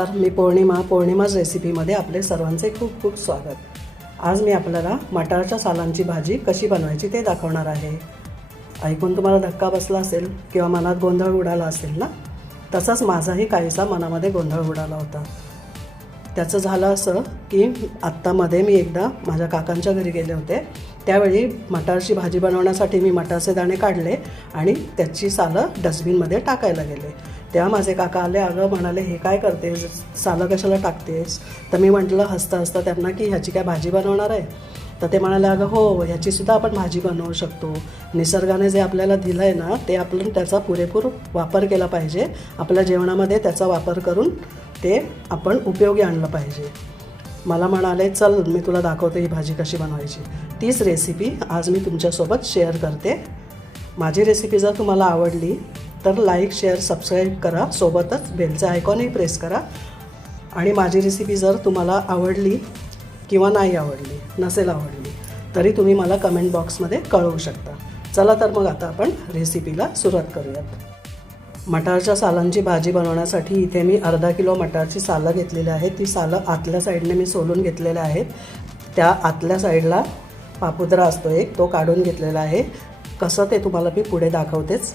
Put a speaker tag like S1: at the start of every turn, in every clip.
S1: नमस्कार मी पौर्णिमा पौर्णिमाज रेसिपीमध्ये आपले सर्वांचे खूप खूप स्वागत. आज मी आपल्याला मटारच्या सालांची भाजी कशी बनवायची ते दाखवणार आहे. ऐकून तुम्हाला धक्का बसला असेल किंवा मनात गोंधळ उडाला असेल ना? तसाच माझाही काहीसा मनामध्ये गोंधळ उडाला होता. त्याचं झालं असं की आत्तामध्ये मी एकदा माझ्या काकांच्या घरी गेले होते. त्यावेळी मटारची भाजी बनवण्यासाठी मी मटारचे दाणे काढले आणि त्याची सालं डस्टबिनमध्ये टाकायला गेले. तेव्हा माझे काका आले अगं म्हणाले हे काय करतेस? सालं कशाला टाकतेस? तर मी म्हटलं हसता हसता त्यांना की ह्याची काय भाजी बनवणार आहे? तर ते म्हणाले अगं हो ह्याचीसुद्धा आपण भाजी बनवू शकतो. निसर्गाने जे आपल्याला दिलं आहे ना ते आपण त्याचा पुरेपूर वापर केला पाहिजे. आपल्या जेवणामध्ये त्याचा वापर करून ते आपण उपयोगी आणलं पाहिजे. मला म्हणाले चल मी तुला दाखवते ही भाजी कशी बनवायची. तीच रेसिपी आज मी तुमच्यासोबत शेअर करते. माझी रेसिपी जर तुम्हाला आवडली तर लाईक शेअर सबस्क्राईब करा. सोबतच बेलचं आयकॉनही प्रेस करा. आणि माझी रेसिपी जर तुम्हाला आवडली किंवा नाही आवडली नसेल आवडली तरी तुम्ही मला कमेंट बॉक्समध्ये कळवू शकता. चला तर मग आता आपण रेसिपीला सुरुवात करूयात. मटारच्या सालांची भाजी बनवण्यासाठी इथे मी अर्धा किलो मटारची सालं घेतलेली आहेत. ती सालं आतल्या साईडने मी सोलून घेतलेल्या आहेत. त्या आतल्या साईडला पापुद्रा असतो एक तो काढून घेतलेला आहे. कसं ते तुम्हाला मी पुढे दाखवतेच.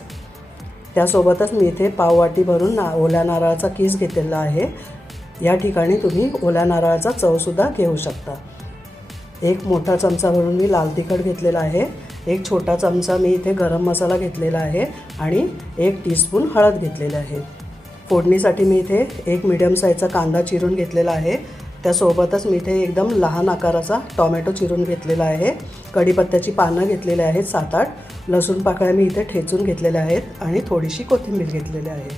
S1: त्यासोबतच मी इथे पाववाटी भरून ना ओल्या नारळाचा किस घेतलेला आहे. या ठिकाणी तुम्ही ओल्या नारळाचा चवसुद्धा घेऊ शकता. एक मोठा चमचा भरून मी लाल तिखट घेतलेला आहे. एक छोटा चमचा मी इथे गरम मसाला घेतलेला आहे आणि एक टीस्पून हळद घेतलेली आहे. फोडणीसाठी मी इथे एक मिडियम साईजचा कांदा चिरून घेतलेला आहे. त्यासोबतच मी इथे एकदम लहान आकाराचा टॉमॅटो चिरून घेतलेला आहे. कढीपत्त्याची पानं घेतलेली आहेत सात आठ. लसूण पाकळ्या मी इथे ठेचून घेतलेल्या आहेत आणि थोडीशी कोथिंबीर घेतलेली आहे.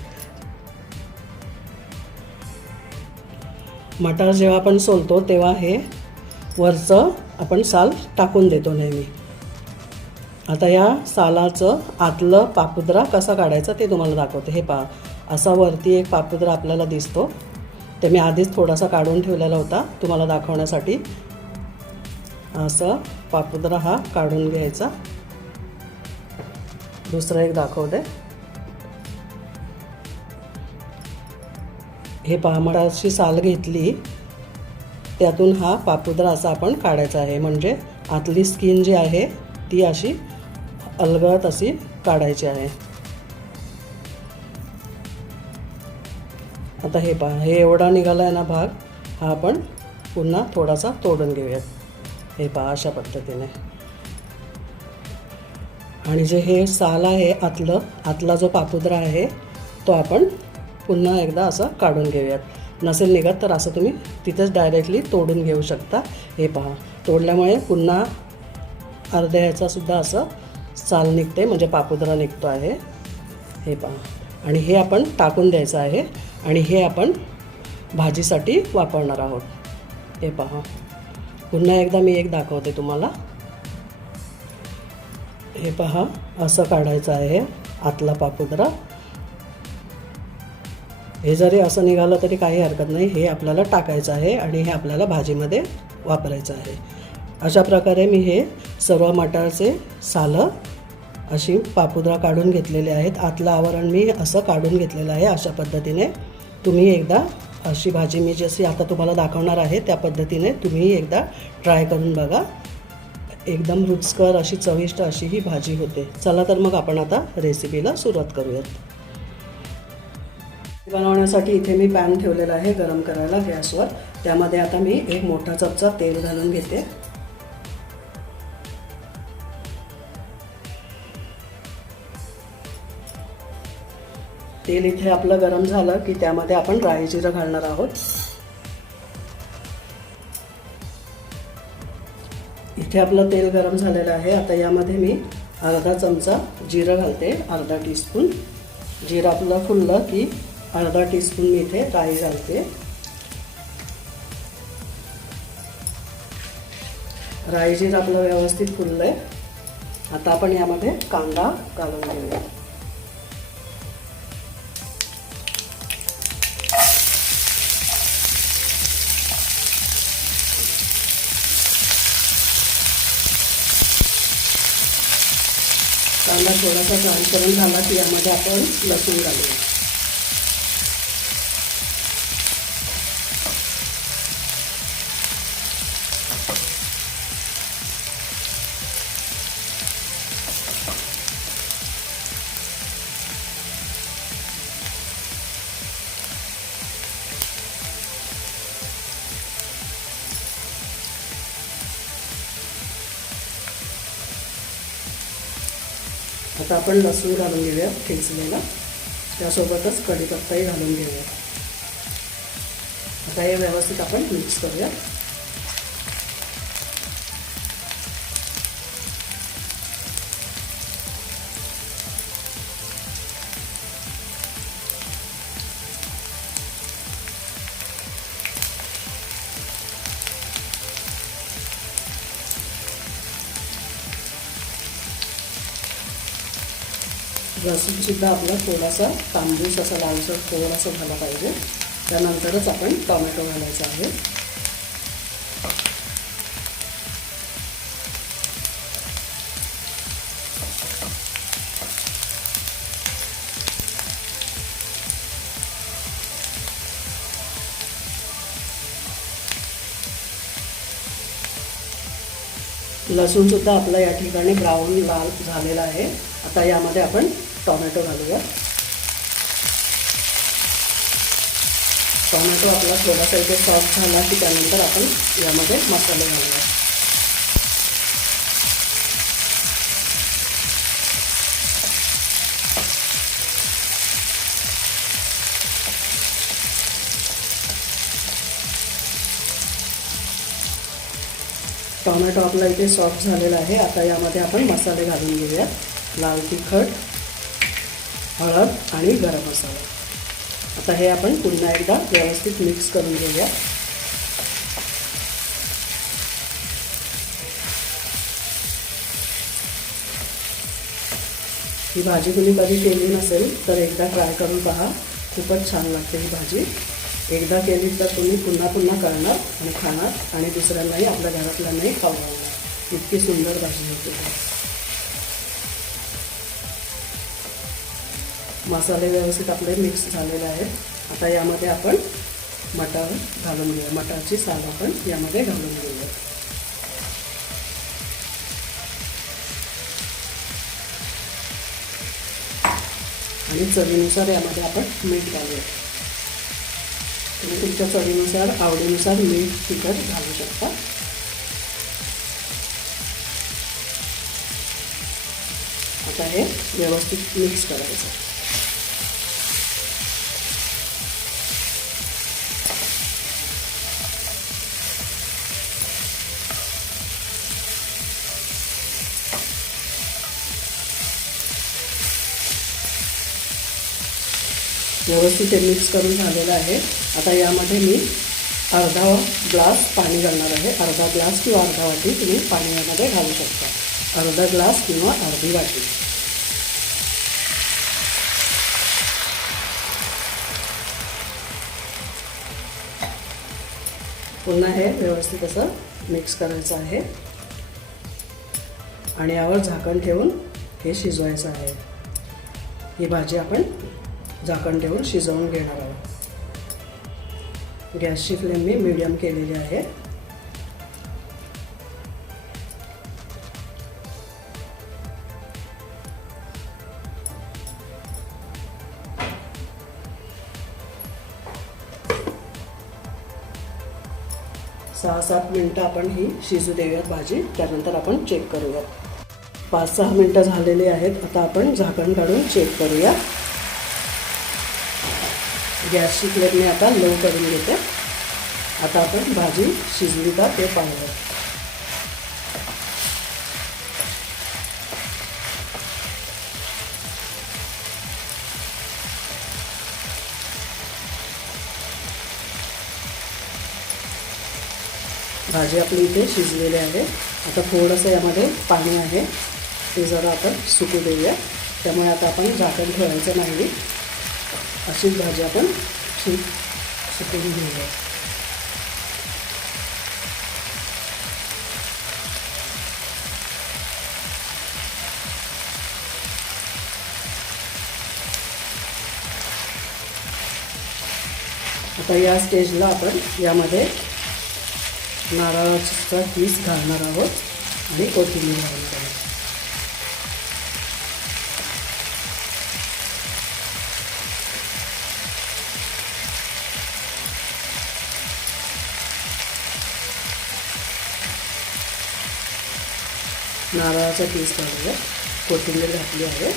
S1: मटार जेव्हा आपण सोलतो तेव्हा हे वरचं आपण साल टाकून देतो नेहमी. आता या सालाचं आतलं पापुद्रा कसा काढायचा ते तुम्हाला दाखवते. हे पा असा वरती एक पापुद्रा आपल्याला दिसतो. ते मी आधीच थोडासा काढून ठेवलेला होता तुम्हाला दाखवण्यासाठी. असं पापुद्रा हा काढून घ्यायचा. दुसरं एक दाखवते. हे पामडाची साल घेतली त्यातून हा पापुद्रा असा आपण काढायचा आहे. म्हणजे आतली स्किन जी आहे ती अशी अलगद अशी काढायची आहे. आता हे पहा हे एवढा निघाला आहे ना भाग हा आपण पुन्हा थोडासा तोडून घेऊयात. हे पहा अशा पद्धतीने. आणि जे हे साल आहे आतलं आतला जो पापुद्रा आहे तो आपण पुन्हा एकदा असं काढून घेऊयात. नसेल निघत तर असं तुम्ही तिथेच डायरेक्टली तोडून घेऊ शकता. हे पहा तोडल्यामुळे पुन्हा अर्ध्या ह्याचासुद्धा असं साल निघते म्हणजे पापुद्रा निघतो आहे. हे पहा. आणि हे आपण टाकून द्यायचं आहे आणि हे आपण भाजीसाठी वापरणार आहोत. हे पहा. पुन्हा एकदा मी एक दाखवते तुम्हाला. हे पहा असं काढायचं आहे आतला पापुद्रा. हे जरी असं निघालं तरी काही हरकत नाही हे आपल्याला टाकायचं आहे आणि हे आपल्याला भाजीमध्ये वापरायचं आहे. अशा प्रकारे मी हे सर्व मटारचे सालं अशी पापुद्रा काढून घेतलेले आहेत. आतलं आवरण मी असं काढून घेतलेलं आहे अशा पद्धतीने. तुम्ही एकदा अशी भाजी मी जशी आता तुम्हाला दाखवणार आहे त्या पद्धतीने तुम्ही एकदा ट्राय करून बघा. एकदम रुचकर अशी चविष्ट अशी ही भाजी होते. चला तर मग आपण आता रेसिपीला सुरुवात करूयात. बनवण्यासाठी इथे मी पॅन ठेवलेला आहे गरम करायला गॅसवर. त्यामध्ये आता मी एक मोठा चमचा तेल घालून घेते. तेल इथे आपलं गरम झालं की त्यामध्ये आपण राई जिरं घालणार आहोत. इथे आपलं तेल गरम झालेलं आहे. आता यामध्ये मी अर्धा चमचा जिरं घालते अर्धा टीस्पून जिरं आपलं फुललं की अर्धा टीस्पून मी इथे राई घालते. राई जिरं आपलं व्यवस्थित फुललं आहे आता आपण यामध्ये कांदा घालून घेऊया. थोडासा ट्रान्सपरंट झाला की यामध्ये आपण लसूण घालूया. आता आपण लसूण घालून घेऊया ठेचलेला. त्यासोबतच कढीपत्ताही घालून घेऊया. आता हे व्यवस्थित आपण मिक्स करूया. लसूणसुद्धा आपला थोडासा तांबूस असा लालसर थोडासा झाला पाहिजे. त्यानंतरच आपण टोमॅटो घालायचा आहे. लसूणसुद्धा आपला या ठिकाणी ब्राऊन लाल झालेला आहे. आता यामध्ये आपण टोमॅटो घालूया. टोमॅटो आपला थोडासा इथे सॉफ्ट झाला की त्यानंतर आपण यामध्ये मसाले घालूया. टोमॅटो आपला इथे सॉफ्ट झालेला आहे. आता यामध्ये आपण मसाले घालून घेऊया लाल तिखट हळद आणि गरम मसाला. आता हे आपण पुन्हा एकदा व्यवस्थित मिक्स करून घेऊया. ही भाजी तुम्ही कधी केली नसेल तर एकदा ट्राय करून पहा. खूपच छान लागते ही भाजी. एकदा केली तर तुम्ही पुन्हा पुन्हा करणार आणि खाणार आणि दुसऱ्यांनाही आपल्या घरातल्यांनाही खाऊ घालणार. इतकी सुंदर भाजी होती. मसाले व्यवस्थित आपले मिक्स झालेले आहेत. आता यामध्ये आपण मटार घालून घेऊया. मटारची साल आपण यामध्ये घालून घेऊया. आणि चवीनुसार यामध्ये आपण मीठ घालूया. तुम्ही तुमच्या चवीनुसार आवडीनुसार मीठ तिखट घालू शकता. आता हे व्यवस्थित मिक्स करायचं. व्यवस्थित हे मिक्स करून झालेलं आहे. आता यामध्ये मी अर्धा ग्लास पाणी घालणार आहे. अर्धा ग्लास किंवा अर्धा वाटी तुम्ही पाणी यामध्ये घालू शकता. अर्धा ग्लास किंवा अर्धी वाटी. पुन्हा हे व्यवस्थित असं मिक्स करायचं आहे. आणि यावर झाकण ठेवून हे शिजवायचं आहे. ही भाजी आपण झाकण ठेवून शिजवून घेणार आहोत. गॅसची फ्लेम मी मिडियम केलेली आहे. सहा सात मिनटं आपण ही शिजू देऊयात भाजी त्यानंतर आपण चेक करूयात. पाच सहा मिनटं झालेली आहेत आता आपण झाकण काढून चेक करूया गॅसची फ्लेम मी आता लो करून घेते. आता आपण भाजी शिजली का ते पाहूया. भाजी आपली इथे शिजलेली आहे. आता थोडंसं यामध्ये पाणी आहे. ते जरा आपण सुकू देऊया. त्यामुळे आता आपण झाकण ठेवायचं नाही. अशीच भाजी आपण ठीक असं करून घेऊया आता या स्टेजला आपण यामध्ये नारळाचा पीस घालणार आहोत आणि कोथिंबीर घालणार आहोत. नारळाचा पीस घालूया कोथिंबीर घातली आहे.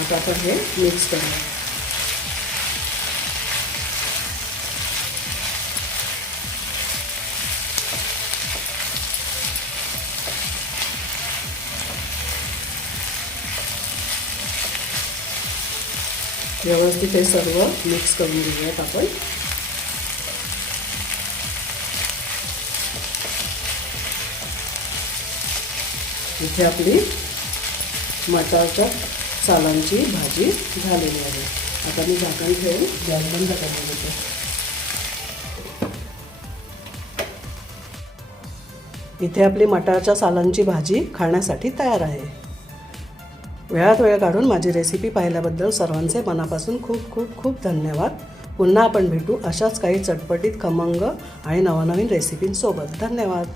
S1: आता आपण हे मिक्स करूया व्यवस्थित हे सर्व. मिक्स करून घेऊयात आपण. इथे आपली मटारच्या सालांची भाजी झालेली आहे. आता मी झाकण ठेवून गॅस बंद करून देते इथे आपली मटारच्या सालांची भाजी खाण्यासाठी तयार आहे. वेळात वेळ काढून माझी रेसिपी पाहिल्याबद्दल सर्वांचे मनापासून खूप खूप खूप धन्यवाद. पुन्हा आपण भेटू अशाच काही चटपटीत खमंग आणि नवनवीन रेसिपींसोबत धन्यवाद.